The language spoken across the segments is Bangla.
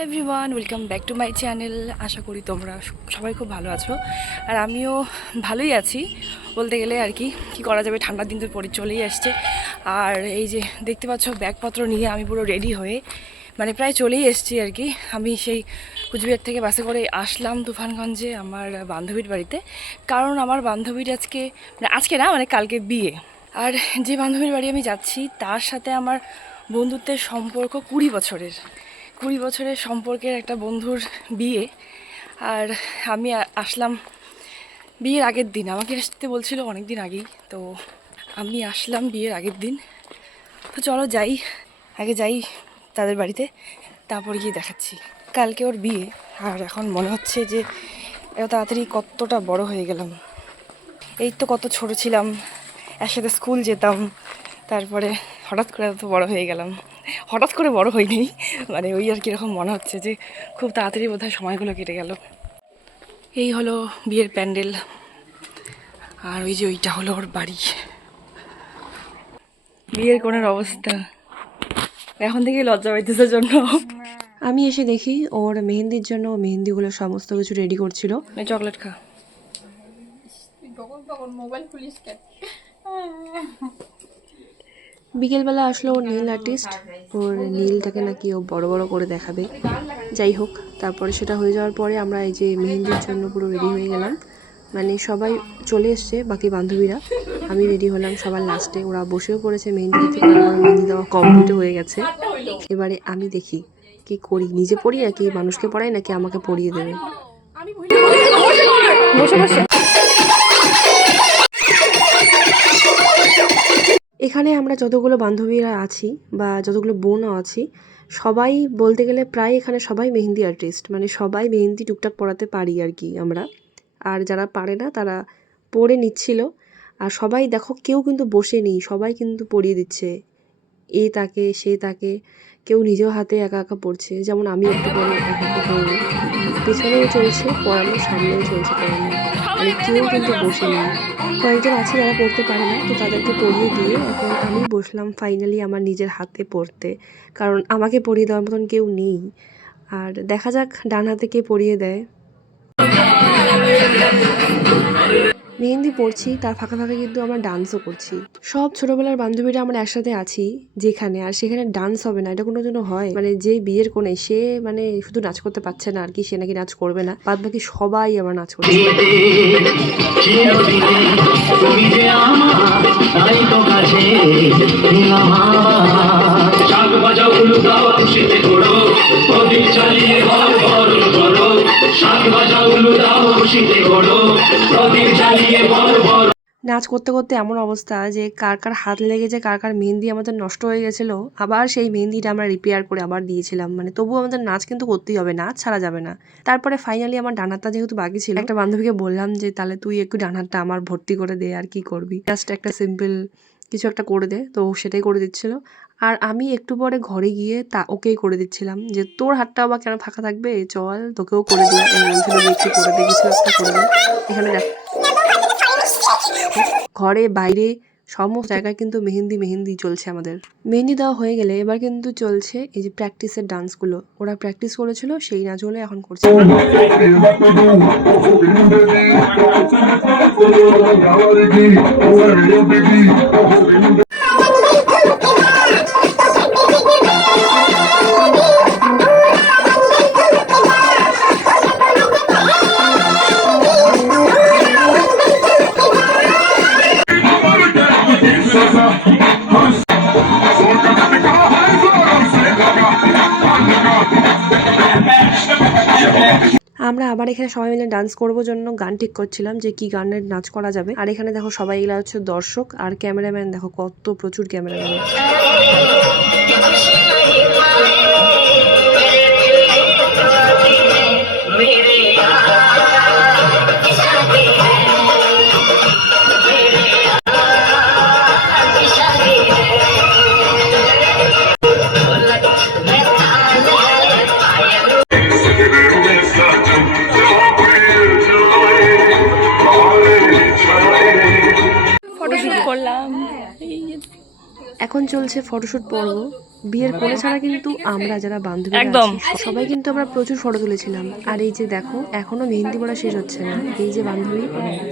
Hello everyone, welcome back to my channel. আশা করি তোমরা সবাই খুব ভালো আছো, আর আমিও ভালোই আছি বলতে গেলে। আর কি করা যাবে, ঠান্ডার দিন তো পরে চলেই আসছে। আর এই যে দেখতে পাচ্ছ ব্যাগপত্র নিয়ে আমি পুরো রেডি হয়ে মানে প্রায় চলেই এসেছি আর কি। আমি সেই কুচবিহার থেকে বাসে করে আসলাম তুফানগঞ্জে আমার বান্ধবীর বাড়িতে, কারণ আমার বান্ধবীর আজকে না মানে কালকে বিয়ে। আর যে বান্ধবীর বাড়ি আমি যাচ্ছি তার সাথে আমার বন্ধুত্বের সম্পর্ক 20 বছরের সম্পর্কের একটা বন্ধুর বিয়ে। আর আমি আসলাম বিয়ের আগের দিন, আমাকে আসতে বলছিল অনেক দিন আগেই, তো আমি আসলাম বিয়ের আগের দিন। তো চলো আগে যাই তাদের বাড়িতে, তারপর গিয়ে দেখাচ্ছি। কালকে ওর বিয়ে, আর এখন মনে হচ্ছে যে এত তাড়াতাড়ি কতটা বড় হয়ে গেলাম। এই তো কত ছোট ছিলাম, একসাথে স্কুল যেতাম, তারপরে হঠাৎ করে এত বড় হয়ে গেলাম। হঠাৎ করে বড় হইনি, মানে ওই আর কীরকম মনে হচ্ছে যে খুব তাড়াতাড়ি বোধহয় সময়গুলো কেটে গেল। এই হলো বিয়ের প্যান্ডেল, আর ওই যে ওইটা হলো ওর বাড়ি। বিয়ের কোণের অবস্থা এখন থেকেই লজ্জা পাইতেছে জন্য। আমি এসে দেখি ওর মেহেন্দির জন্য মেহেন্দিগুলো সমস্ত কিছু রেডি করছিল। চকলেট খা। বিকেলবেলা আসলো ওর নীল আর্টিস্ট, ওর নীলটাকে নাকি ও বড় বড় করে দেখাবে। যাই হোক, তারপরে সেটা হয়ে যাওয়ার পরে আমরা এই যে মেহেন্দির জন্য পুরো রেডি হয়ে গেলাম। মানে সবাই চলে এসছে, বাকি বান্ধবীরা। আমি রেডি হলাম সবার লাস্টে, ওরা বসেও পড়েছে মেহেন্দি দিতে, কারণ মেহেন্দি দেওয়া কমপ্লিটও হয়ে গেছে। এবারে আমি দেখি কি করি, নিজে পড়ি নাকি মানুষকে পড়াই নাকি আমাকে পড়িয়ে দেবে। এখানে আমরা যতগুলো বান্ধবীরা আছি বা যতগুলো বোনও আছি, সবাই বলতে গেলে প্রায় এখানে সবাই মেহেন্দি আর্টিস্ট, মানে সবাই মেহেন্দি টুকটাক পড়াতে পারি আর কি আমরা। আর যারা পারে না তারা পড়ে নিচ্ছিল। আর সবাই দেখো, কেউ কিন্তু বসে নেই, সবাই কিন্তু পড়িয়ে দিচ্ছে, এ তাকে সে তাকে। কেউ নিজেও হাতে একা একা পড়ছে, যেমন আমি একটু পরে একা একা পড়বো। পেছনেও চলছে পড়ানো, সামনেও চলছে পড়ানো, মানে কেউ কিন্তু বসে নেই। কয়েকজন আছে যারা পড়তে পারে না, তো তাদেরকে পড়িয়ে দিয়ে এখন আমি বসলাম ফাইনালি আমার নিজের হাতে পড়তে, কারণ আমাকে পড়িয়ে দেওয়ার মতন কেউ নেই। আর দেখা যাক ডান হাতে কে পড়িয়ে দেয়। মেহেন্দি পড়ছি, তার ফাঁকা ফাঁকা কিন্তু আমরা ডান্সও করছি। সব ছোটবেলার বান্ধবীরা আমরা একসাথে আছি যেখানে, আর সেখানে ডান্স হবে না এটা কোনো জন্য হয়? মানে যে বিয়ের কোণে সে মানে শুধু নাচ করতে পারছে না আর কি, সে নাকি নাচ করবে না, বাদ বাকি সবাই আবার নাচ করছে। নাচ করতে করতে এমন অবস্থা যে কার কার হাত লেগেছে, কার কার মেহেন্দি আমাদের নষ্ট হয়ে গেছিলো, আবার সেই মেহেন্দিটা আমরা রিপেয়ার করে আবার দিয়েছিলাম। মানে তবুও আমাদের নাচ কিন্তু করতেই হবে, নাচ ছাড়া যাবে না। তারপরে ফাইনালি আমার ডান হাতটা যেহেতু বাকি ছিল, একটা বান্ধবীকে বললাম যে তাহলে তুই একটু ডান হাতটা আমার ভর্তি করে দে, আর কি করবি, জাস্ট একটা সিম্পল কিছু একটা করে দে। তো সেটাই করে দিচ্ছিল। আর আমি একটু পরে ঘরে গিয়ে ওকেই করে দিচ্ছিলাম যে তোর হাতটাও বা কেন ফাঁকা থাকবে, চল তোকেও করে দিই। বলছিল যে একটু করে দে, কিছু একটা করে দে। এখানে দেখ, ঘরে বাইরে সমস্ত জায়গায় কিন্তু মেহেন্দি মেহেন্দি চলছে আমাদের। মেহেন্দি দেওয়া হয়ে গেলে এবার কিন্তু চলছে এই যে প্র্যাকটিসের ডান্সগুলো। ওরা প্র্যাকটিস করেছিল, সেই নাচগুলো এখন করছে। আমরা আবার এখানে সবাই মিলে ডান্স করবো জন্য গান ঠিক করছিলাম যে কি গানের নাচ করা যাবে। আর এখানে দেখো সবাই এগুলো হচ্ছে দর্শক, আর ক্যামেরাম্যান দেখো কত প্রচুর ক্যামেরাম্যান। ফটোশুট করলাম। এখন চলছে ফটোশুট পর্ব। বিয়ের কোণে ছাড়া কিন্তু আমরা যারা বান্ধবী একদম। সবাই কিন্তু আমরা প্রচুর ফটো তুলেছিলাম। আর এই যে দেখো এখনো মেহেন্দি পড়া শেষ হচ্ছে না। এই যে বান্ধবী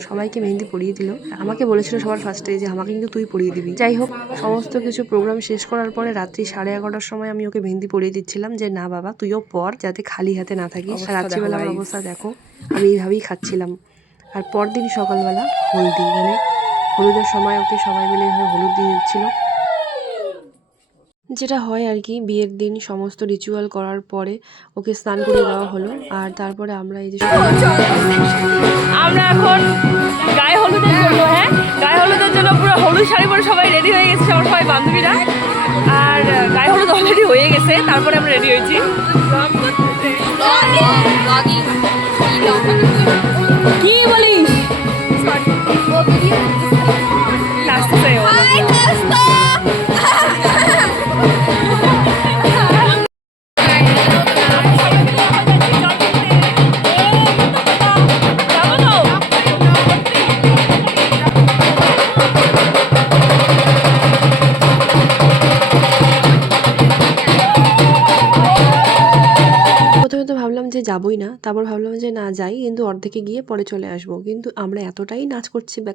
সবাইকে মেহেন্দি পরিয়ে দিল। আমাকে বলেছিল সবার ফার্স্টে যে আমাকে কিন্তু তুই পরিয়ে দিবি। যাই হোক, সমস্ত কিছু প্রোগ্রাম শেষ করার পরে রাত্রি 11:30টার সময় আমি ওকে মেহেন্দি পরিয়ে দিচ্ছিলাম যে না বাবা তুইও পর, যাতে খালি হাতে না থাকিস। আর রাত্রিবেলা আমার অবস্থা দেখো, আমি এইভাবেই খাচ্ছিলাম। আর পরদিন সকালবেলা হলদি, মানে হলুদের সময় ওকে সবাই মিলে হলুদ দিয়ে দিচ্ছিল। যেটা হয় আর কি, বিয়ের দিন সমস্ত রিচুয়াল করার পরে ওকে স্নান করে দেওয়া হলো। আর তারপরে আমরা এই যে আমরা এখন গায়ে হলুদের জন্য, হ্যাঁ গায়ে হলুদের জন্য পুরো হলুদ শাড়ি পরে সবাই রেডি হয়ে গেছে, আমার সবাই বান্ধবীরা। আর গায়ে হলুদ অলরেডি হয়ে গেছে, তারপরে আমরা রেডি হয়েছি। কি বলিস? নাচতেছে ও। প্রথমে তো ভাবলাম যে যাবই না, তারপর ভাবলাম যে না যাই, কিন্তু অর্ধেকে গিয়ে পরে চলে আসবো। কিন্তু আমরা এতটাই নাচ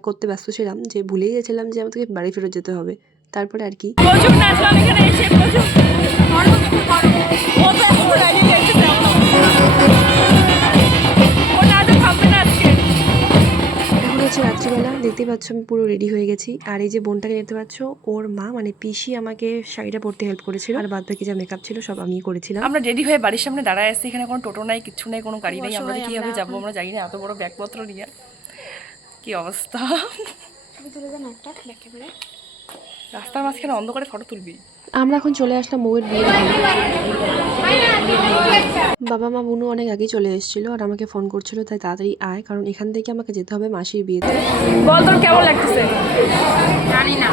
করতে ব্যস্ত ছিলাম যে ভুলেই গেছিলাম যে আমাদেরকে বাড়ি ফেরত যেতে হবে। তারপরে আর কি প্রচুর নাচলাম এখানে এসে, প্রচুর। এখন হচ্ছে রাত্রিবেলা, দেখতেই পাচ্ছ আমি পুরো রেডি হয়ে গেছি। আর এই যে বোনটাকে দেখতে পাচ্ছ, ওর মা মানে পিসি আমাকে শাড়িটা পরতে হেল্প করেছিল, আর বাদ বাকি যা মেকআপ ছিল সব আমি করেছিলাম। আমরা রেডি হয়ে বাড়ির সামনে দাঁড়ায় আসছি, এখানে কোনো টোটো নাই, কিচ্ছু নেই, কোনো গাড়ি নেই। আমরা কিভাবে যাবো আমরা জানি না, এত বড় ব্যাগপত্র নিয়ে কি অবস্থা। রাস্তার মাঝখানে অন্ধকারে ফটো তুলবি? আমরা এখন চলে আসলাম মৌয়ের বিয়ে। বাবা মা বুনু অনেক আগেই চলে এসেছিল আর আমাকে ফোন করছিল, তাই তাড়াতাড়ি আয়, কারণ এখান থেকে আমাকে যেতে হবে মাসির বিয়েতে। বল তোর কেমন লাগতেছে? জানি না।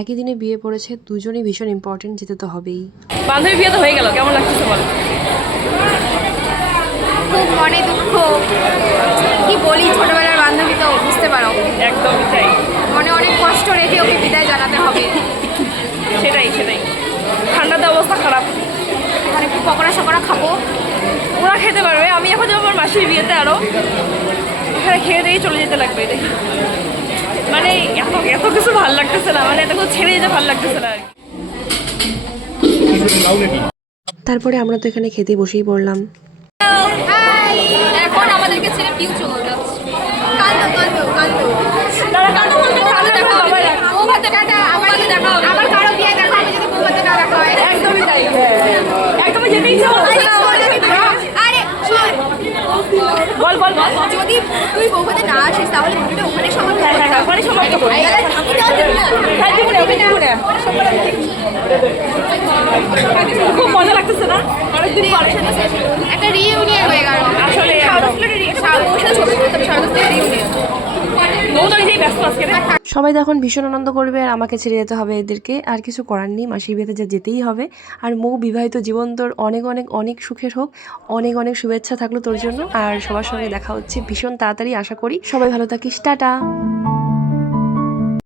একই দিনে বিয়ে পড়েছে, দুজনেই ভীষণ ইম্পর্টেন্ট, যেতে তো হবেই। বান্ধবী বিয়ে তো হয়ে গেল, কেমন লাগতেছে বল? খুব মনে দুঃখ, কি বলি, ছোটবেলার বান্ধবী তো বুঝতে পারো। একদমই তাই, মনে অনেক কষ্ট রেখে ওকে বিদায় জানাতে হবে। সেটাই সেটাই। ঠান্ডাতে অবস্থা খারাপ। ওখানে একটু পকোড়া সকোড়া খাবো। ওরা খেতে পারবে, আমি এখন যাবো আমার মাসির বিয়েতে, আরো এখানে খেয়ে দিয়ে চলে যেতে লাগবে। দেখি মানে এত এত কিছু ভালো লাগতেছে না, মানে এত কিছু ছেড়ে যেতে ভালো লাগতেছে না আর কি। তারপরে আমরা তো এখানে খেতে বসেই পড়লাম। হাই, এখন আমাদেরকে ছেড়ে পিউ চলে যাচ্ছে। কাঁদো কাঁদো কাঁদো। তারা কাঁদো বলতে কাঁদো দেখা হবে। ও ভাতে টাটা, আমার দেখা হবে। আমার কারো বিয়ে দেখা হবে যদি বউ ভাতে না দেখা হয়। একদমই তাই, একদমই যেতে ইচ্ছা করছে না। আরে শোন, বল বল বল। যদি তুই বউ ভাতে না আসিস তাহলে ভিডিওটা ওখানে সমাপ্ত করতে হবে। ওখানে সমাপ্ত করি। আমি দাও না। হ্যাঁ, দিব না, দিব না। খুব মজা লাগতেছে না? অনেকদিন পরে একটা রিইউনিয়ন হয়ে গেল। আসলে ওর সাথে ছবি তুলতাম, সারদার রিইউনিয়ন। ও তো নিজেই ব্যস্ত আজকে রে। সবাই তখন ভীষণ আনন্দ করবে আর আমাকে ছেড়ে যেতে হবে এদেরকে, আর কিছু করার নেই, মাসির বিয়েতে যা যেতেই হবে। আর মৌ বিবাহিত জীবন তোর অনেক অনেক অনেক সুখের হোক, অনেক অনেক শুভেচ্ছা থাকলো তোর জন্য। আর সবার সঙ্গে দেখা হচ্ছে ভীষণ তাড়াতাড়ি, আশা করি সবাই ভালো থাকিস, টাটা।